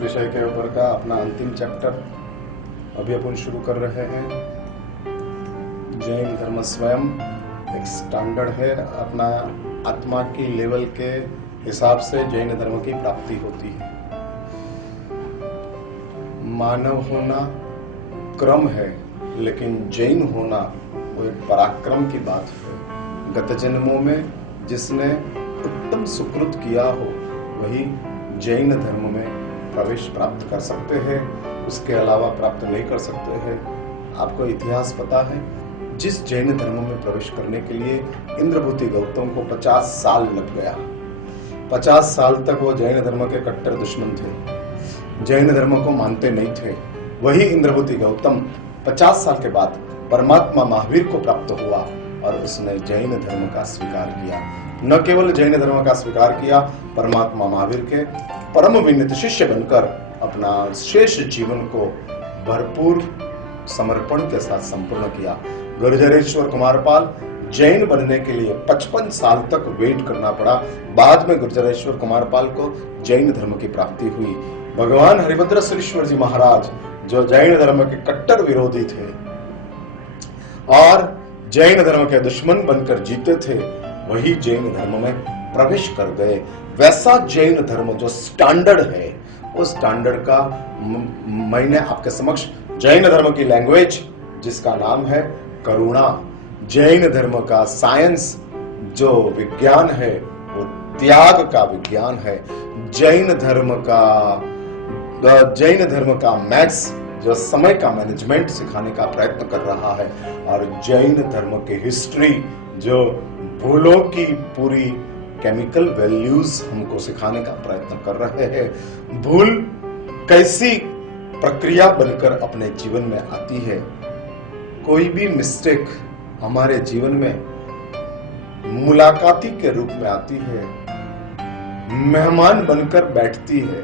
विषय के ऊपर का अपना अंतिम चैप्टर अभी अपन शुरू कर रहे हैं। जैन धर्म स्वयं एक स्टैंडर्ड है, अपना आत्मा की लेवल के हिसाब से जैन धर्म की प्राप्ति होती है। मानव होना क्रम है, लेकिन जैन होना वो एक पराक्रम की बात है। गत जन्मों में जिसने उत्तम सुकृत किया हो वही जैन धर्म में प्रवेश प्राप्त कर सकते हैं, उसके अलावा प्राप्त नहीं कर सकते हैं। आपको इतिहास पता है, जिस जैन धर्म में प्रवेश करने के लिए इंद्रभूति गौतम को 50 साल लग गया। 50 साल तक वो जैन धर्म के कट्टर दुश्मन थे, जैन धर्म को मानते नहीं थे। वही इंद्रभूति गौतम 50 साल के बाद परमात्मा महावीर को प्राप्त हुआ और उसने जैन धर्म का स्वीकार किया। न केवल जैन धर्म का स्वीकार किया, परमात्मा महावीर के परम विनीत शिष्य बनकर अपना शेष जीवन को भरपूर समर्पण के साथ संपूर्ण किया। गुर्जरेश्वर कुमारपाल जैन बनने के लिए 55 साल तक वेट करना पड़ा। बाद में गुर्जरेश्वर कुमारपाल को जैन धर्म की प्राप्ति हुई। भगवान हरिभद्र सुरेश्वर जी महाराज जो जैन धर्म के कट्टर विरोधी थे और जैन धर्म के दुश्मन बनकर जीते थे, वही जैन धर्म में प्रवेश कर गए। वैसा जैन धर्म जो स्टैंडर्ड है, उस स्टैंडर्ड का मैंने आपके समक्ष जैन धर्म की लैंग्वेज जिसका नाम है करुणा, जैन धर्म का साइंस जो विज्ञान है वो त्याग का विज्ञान है, जैन धर्म का मैथ्स जो समय का मैनेजमेंट सिखाने का प्रयत्न कर रहा है, और जैन धर्म की हिस्ट्री जो भूलों की पूरी केमिकल वैल्यूज हमको सिखाने का प्रयत्न कर रहे हैं। भूल कैसी प्रक्रिया बनकर अपने जीवन में आती है। कोई भी मिस्टेक हमारे जीवन में मुलाकाती के रूप में आती है, मेहमान बनकर बैठती है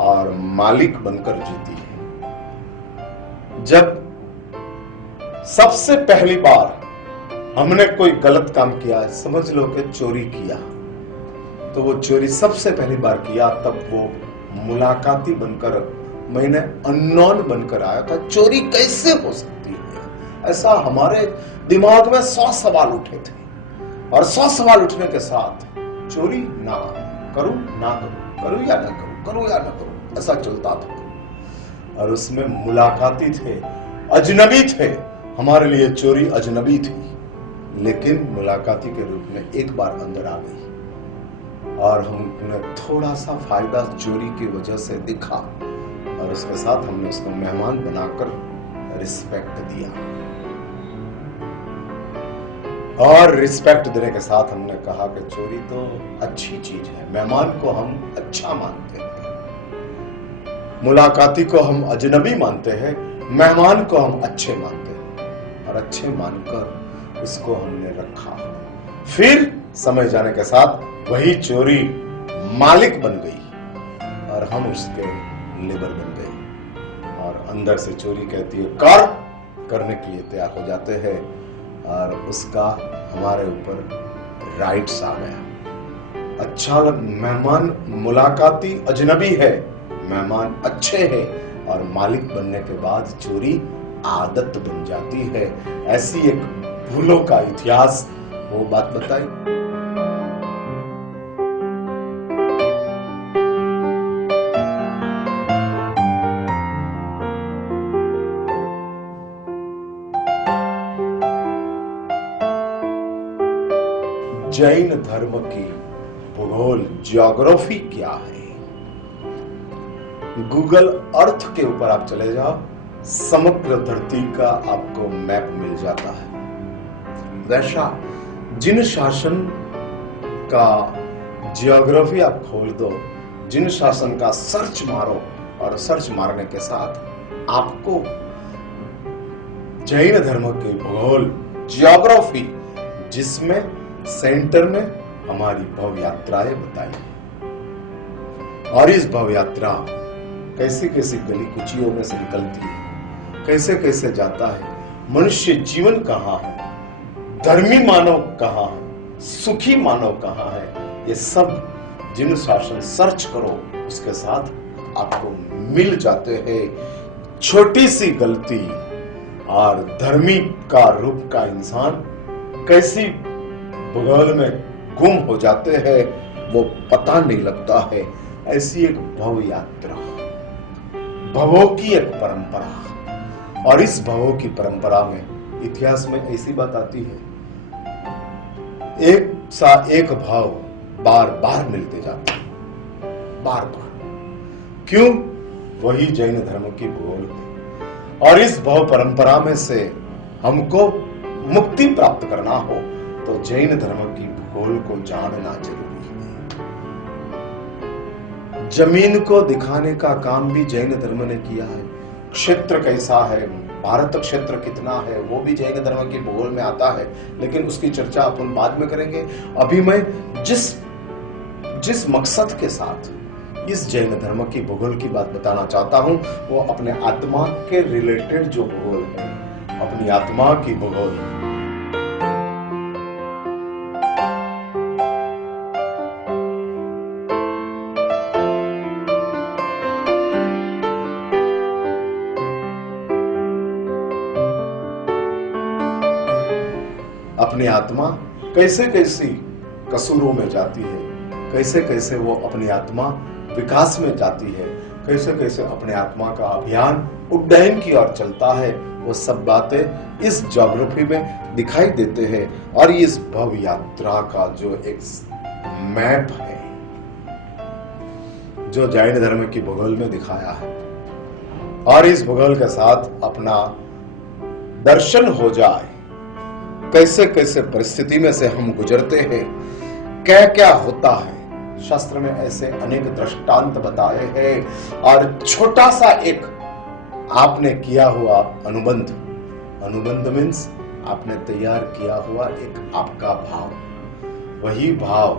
और मालिक बनकर जीती है। जब सबसे पहली बार हमने कोई गलत काम किया, समझ लो कि चोरी किया, तो वो चोरी सबसे पहली बार किया, तब वो मुलाकाती बनकर, मैंने अननोन बनकर आया था। चोरी कैसे हो सकती है, ऐसा हमारे दिमाग में 100 सवाल उठे थे, और 100 सवाल उठने के साथ चोरी ना करूं ना करूं, करूं या ना करूं, करूं या ना करूं, ऐसा चलता था। और उसमें मुलाकाती थे, अजनबी थे, हमारे लिए चोरी अजनबी थी, लेकिन मुलाकाती के रूप में एक बार अंदर आ गई और हमने थोड़ा सा फायदा चोरी की वजह से दिखा, और उसके साथ हमने उसको मेहमान बनाकर रिस्पेक्ट दिया, और रिस्पेक्ट देने के साथ हमने कहा कि चोरी तो अच्छी चीज है, मेहमान को हम अच्छा मानते हैं, मुलाकाती को हम अजनबी मानते हैं, मेहमान को हम अच्छे मानते हैं, और अच्छे मानकर उसको हमने रखा। फिर समय जाने के साथ वही चोरी मालिक बन गई और हम उसके लेबर बन गए, और अंदर से चोरी कहती है कर, करने के लिए तैयार हो जाते हैं, और उसका हमारे ऊपर राइट्स आ गया। अच्छा, मेहमान मुलाकाती अजनबी है, मेहमान अच्छे हैं, और मालिक बनने के बाद चोरी आदत बन जाती है। ऐसी एक भूलों का इतिहास वो बात बताई। जैन धर्म की भूगोल ज्योग्राफी क्या है? गूगल अर्थ के ऊपर आप चले जाओ, समग्र धरती का आपको मैप मिल जाता है। वैसा जिन शासन का ज्योग्राफी आप खोल दो, जिन शासन का सर्च मारो, और सर्च मारने के साथ आपको जैन धर्म की भूगोल ज्योग्राफी, जिसमें सेंटर में हमारी भव यात्राएं बताई, और इस भव यात्रा कैसी कैसी गली कुचियों में से निकलती है, कैसे कैसे जाता है, मनुष्य जीवन कहाँ है, धर्मी मानव कहाँ है, सुखी मानव कहाँ है, ये सब जिन शासन सर्च करो उसके साथ आपको मिल जाते हैं। छोटी सी गलती और धर्मी का रूप का इंसान कैसी भूगोल में गुम हो जाते हैं वो पता नहीं लगता है। ऐसी एक भव यात्रा, भवों की एक परंपरा, और इस भवों की परंपरा में इतिहास में ऐसी बात आती है, एक सा एक भाव बार बार मिलते जाते हैं, बार बार। क्यों? वही जैन धर्म की भूगोल है। और इस भव परंपरा में से हमको मुक्ति प्राप्त करना हो तो जैन धर्म की भूगोल को जानना जरूरी है। जमीन को दिखाने का काम भी जैन धर्म ने किया है। क्षेत्र कैसा है, भारत क्षेत्र कितना है, वो भी जैन धर्म की भूगोल में आता है, लेकिन उसकी चर्चा अपन बाद में करेंगे। अभी मैं जिस मकसद के साथ इस जैन धर्म की भूगोल की बात बताना चाहता हूं वो अपने आत्मा के रिलेटेड जो भूगोल है, अपनी आत्मा की भूगोल। अपनी आत्मा कैसे कैसी कसूरों में जाती है, कैसे कैसे वो अपनी आत्मा विकास में जाती है, कैसे कैसे अपने आत्मा का अभियान उड्डयन की ओर चलता है, वो सब बातें इस ज्योग्राफी में दिखाई देते हैं। और इस भव यात्रा का जो एक मैप है जो जैन धर्म की भूगोल में दिखाया है, और इस भूगोल के साथ अपना दर्शन हो जाए, कैसे कैसे परिस्थिति में से हम गुजरते हैं, क्या क्या होता है। शास्त्र में ऐसे अनेक दृष्टांत बताए हैं। और छोटा सा एक आपने किया हुआ अनुबंध, अनुबंध मीन्स आपने तैयार किया हुआ एक आपका भाव, वही भाव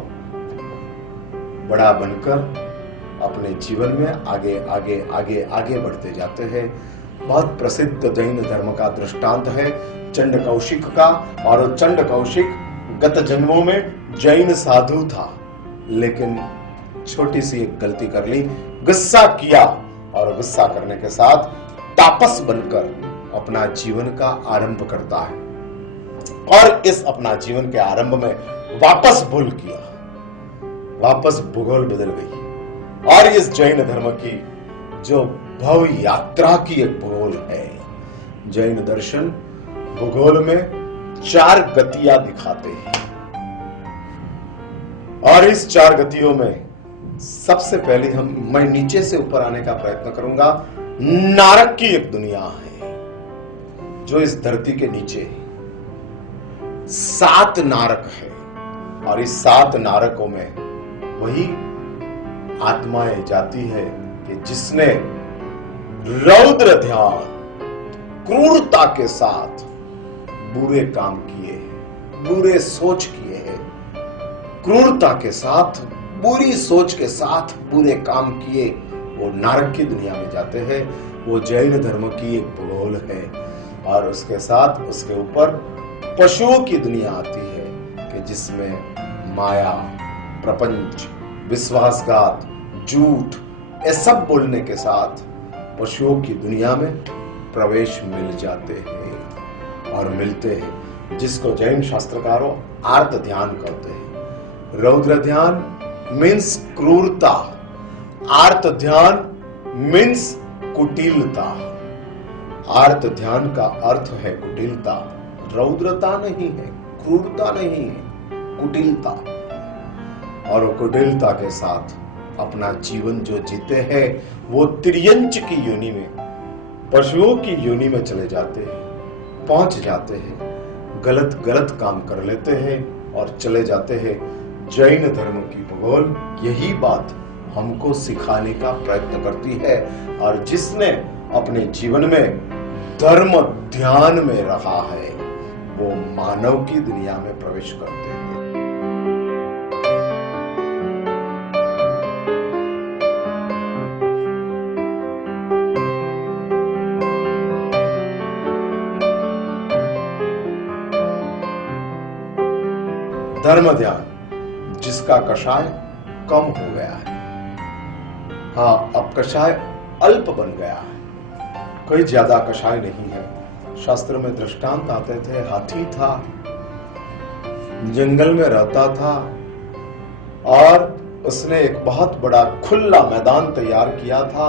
बड़ा बनकर अपने जीवन में आगे आगे आगे आगे बढ़ते जाते हैं। बहुत प्रसिद्ध जैन धर्म का दृष्टांत है चंड कौशिक का। और चंड कौशिक गत जन्मों में जैन साधु था, लेकिन छोटी सी एक गलती कर ली, गुस्सा किया, और गुस्सा करने के साथ तापस बनकर अपना जीवन का आरंभ करता है। और इस अपना जीवन के आरंभ में वापस भूल किया, वापस भूगोल बदल गई। और इस जैन धर्म की जो भव यात्रा की एक भूगोल है, जैन दर्शन भूगोल में 4 गतियां दिखाते हैं। और इस 4 गतियों में सबसे पहले मैं नीचे से ऊपर आने का प्रयत्न करूंगा। नारक की एक दुनिया है जो इस धरती के नीचे है। 7 नारक है, और इस 7 नारकों में वही आत्माएं जाती है कि जिसने रौद्र ध्यान, क्रूरता के साथ बुरे काम किए, बुरे सोच किए हैं, क्रूरता के साथ, बुरी सोच के साथ बुरे काम किए, वो नारक की दुनिया में जाते हैं। वो जैन धर्म की एक भूगोल है। और उसके साथ उसके ऊपर पशुओं की दुनिया आती है कि जिसमें माया, प्रपंच, विश्वासघात, झूठ, ये सब बोलने के साथ पशुओं की दुनिया में प्रवेश मिल जाते हैं और मिलते हैं, जिसको जैन शास्त्रकारों आर्त ध्यान कहते हैं। रौद्र ध्यान मीन्स क्रूरता, आर्त ध्यान मीन्स कुटिलता। आर्त ध्यान का अर्थ है कुटिलता, रौद्रता नहीं है, क्रूरता नहीं है, कुटिलता। और कुटिलता के साथ अपना जीवन जो जीते हैं वो तिर्यंच की योनि में, पशुओं की योनि में चले जाते हैं, पहुंच जाते हैं, गलत गलत काम कर लेते हैं और चले जाते हैं। जैन धर्म की भूगोल यही बात हमको सिखाने का प्रयत्न करती है। और जिसने अपने जीवन में धर्म ध्यान में रहा है वो मानव की दुनिया में प्रवेश करते हैं। धर्म ध्यान जिसका कषाय कम हो गया है, हाँ, अब कषाय अल्प बन गया है, कोई ज्यादा कषाय नहीं है। शास्त्र में दृष्टांत आते थे, हाथी था, जंगल में रहता था और उसने एक बहुत बड़ा खुला मैदान तैयार किया था,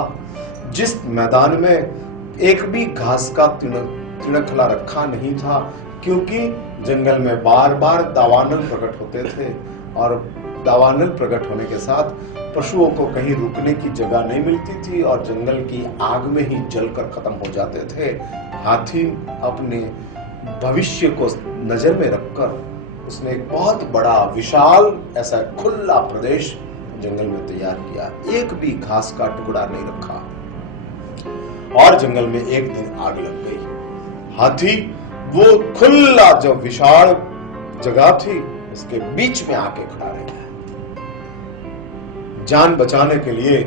जिस मैदान में एक भी घास का तिनखला रखा नहीं था, क्योंकि जंगल में बार बार दावानल प्रकट होते थे और दावानल प्रकट होने के साथ पशुओं को कहीं रुकने की जगह नहीं मिलती थी और जंगल की आग में ही जलकर खत्म हो जाते थे। हाथी अपने भविष्य को नजर में रखकर उसने एक बहुत बड़ा विशाल ऐसा खुला प्रदेश जंगल में तैयार किया, एक भी घास का टुकड़ा नहीं रखा और जंगल में एक दिन आग लग गई। हाथी वो खुला जो विशाल जगह थी उसके बीच में आके खड़ा रह गया। जान बचाने के लिए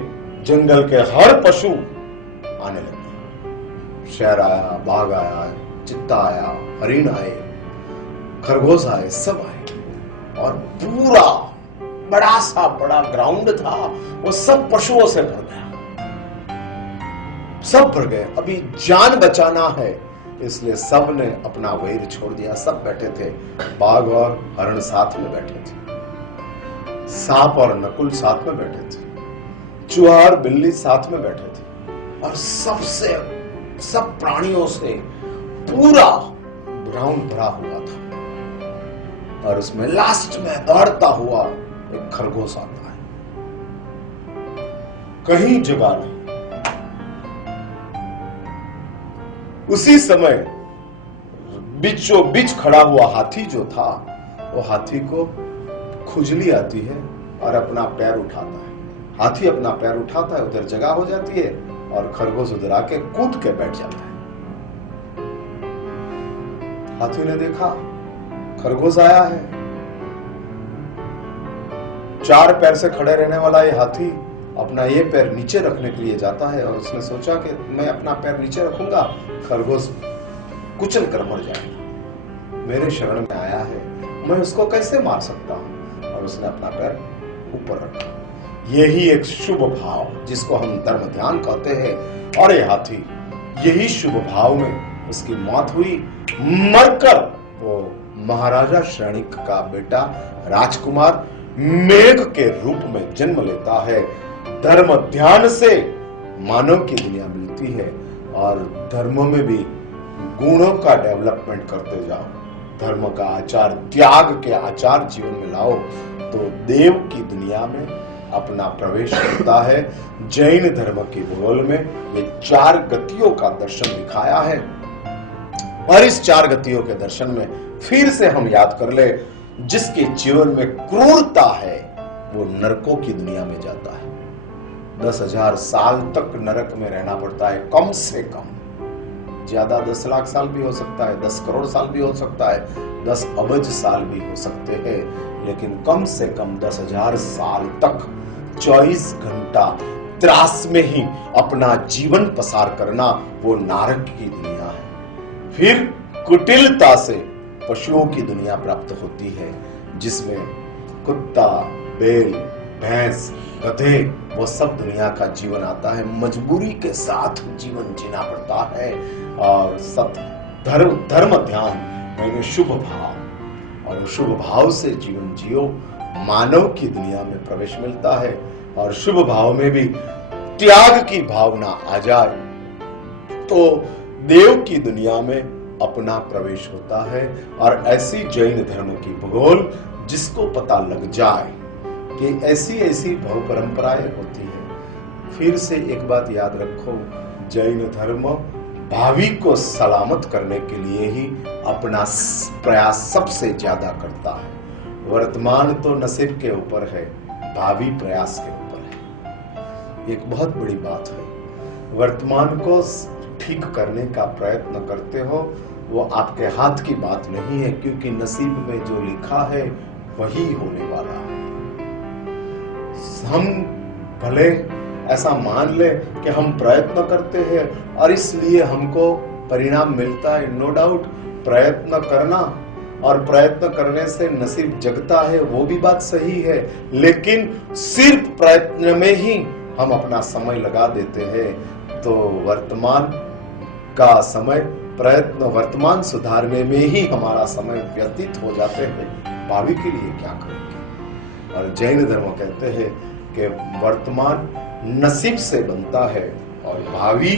जंगल के हर पशु आने लगे, शेर आया, बाघ आया, चित्ता आया, हरिण आए, खरगोश आए, सब आए और पूरा बड़ा सा बड़ा ग्राउंड था, वो सब पशुओं से भर गया, सब भर गए। अभी जान बचाना है इसलिए सब ने अपना वैर छोड़ दिया, सब बैठे थे, बाघ और हरण साथ में बैठे थे, सांप और नकुल साथ में बैठे थे, चूहा और बिल्ली साथ में बैठे थे और सब प्राणियों से पूरा ग्राउंड भरा हुआ था और उसमें लास्ट में दौड़ता हुआ एक खरगोश आता है, कहीं जगह नहीं। उसी समय बीचों बीच खड़ा हुआ हाथी जो था, वो हाथी को खुजली आती है और अपना पैर उठाता है। हाथी अपना पैर उठाता है, उधर जगह हो जाती है और खरगोश उधर आके कूद के बैठ जाता है। हाथी ने देखा खरगोश आया है, चार पैर से खड़े रहने वाला ये हाथी अपना ये पैर नीचे रखने के लिए जाता है और उसने सोचा कि मैं अपना पैर नीचे रखूंगा, खरगोश कुचल कर मर जाएगा, मेरे शरण में आया है, मैं उसको कैसे मार सकता हूं, और उसने अपना पैर ऊपर रखा। यही एक शुभ भाव जिसको हम धर्म ध्यान कहते हैं, और ये हाथी यही शुभ भाव में उसकी मौत हुई। मरकर वो महाराजा श्रेणिक का बेटा राजकुमार मेघ के रूप में जन्म लेता है। धर्म ध्यान से मानव की दुनिया मिलती है और धर्म में भी गुणों का डेवलपमेंट करते जाओ, धर्म का आचार, त्याग के आचार जीवन में लाओ तो देव की दुनिया में अपना प्रवेश करता है। जैन धर्म की भूगोल में ये चार गतियों का दर्शन दिखाया है और इस चार गतियों के दर्शन में फिर से हम याद कर ले, जिसके जीवन में क्रूरता है वो नरकों की दुनिया में जाता है। 10,000 साल तक नरक में रहना पड़ता है, कम से कम, ज्यादा 10 लाख साल भी हो सकता है, 10 करोड़ साल भी हो सकता है, 10 अबज साल भी हो सकते हैं, लेकिन कम से कम 10,000 साल तक 24 घंटा त्रास में ही अपना जीवन पसार करना वो नरक की दुनिया है। फिर कुटिलता से पशुओं की दुनिया प्राप्त होती है, जिसमें कुत्ता, बैल, भैंस, गधे, वो सब दुनिया का जीवन आता है। मजबूरी के साथ जीवन जीना पड़ता है और सत्य धर्म ध्यान मैंने शुभ भाव, और शुभ भाव से जीवन जियो, मानव की दुनिया में प्रवेश मिलता है और शुभ भाव में भी त्याग की भावना आ जाए तो देव की दुनिया में अपना प्रवेश होता है। और ऐसी जैन धर्म की भूगोल जिसको पता लग जाए कि ऐसी ऐसी बहु परंपराएं होती है। फिर से एक बात याद रखो, जैन धर्म भावी को सलामत करने के लिए ही अपना प्रयास सबसे ज्यादा करता है। वर्तमान तो नसीब के ऊपर है, भावी प्रयास के ऊपर है। एक बहुत बड़ी बात है, वर्तमान को ठीक करने का प्रयत्न करते हो वो आपके हाथ की बात नहीं है, क्योंकि नसीब में जो लिखा है वही होने वाला है। हम भले ऐसा मान ले कि हम प्रयत्न करते हैं और इसलिए हमको परिणाम मिलता है, नो डाउट, प्रयत्न करना और प्रयत्न करने से नसीब जगता है वो भी बात सही है, लेकिन सिर्फ प्रयत्न में ही हम अपना समय लगा देते हैं तो वर्तमान का समय प्रयत्न वर्तमान सुधारने में ही हमारा समय व्यतीत हो जाते हैं, भावी के लिए क्या करेंगे। और जैन धर्म कहते हैं कि वर्तमान नसीब से बनता है और भावी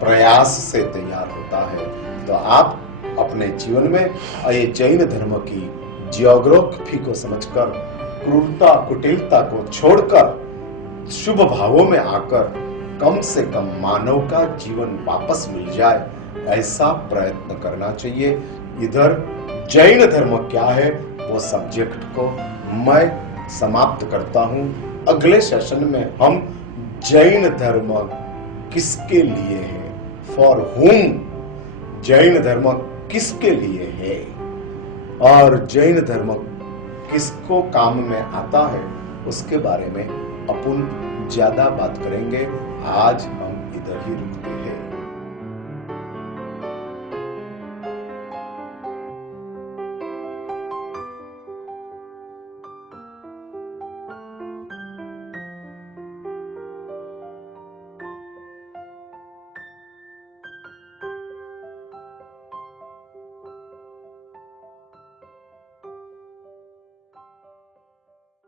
प्रयास से तैयार होता है। तो आप अपने जीवन में ये जैन धर्म की जियोग्राफी को समझकर क्रूरता कुटिलता को छोड़कर शुभ भावों में आकर कम से कम मानव का जीवन वापस मिल जाए, ऐसा प्रयत्न करना चाहिए। इधर जैन धर्म क्या है वो सब्जेक्ट को मैं समाप्त करता हूं। अगले सेशन में हम जैन धर्म किसके लिए है, फॉर हुम जैन धर्म किसके लिए है और जैन धर्म किसको काम में आता है, उसके बारे में अपन ज्यादा बात करेंगे। आज हम इधर ही रुकते हैं।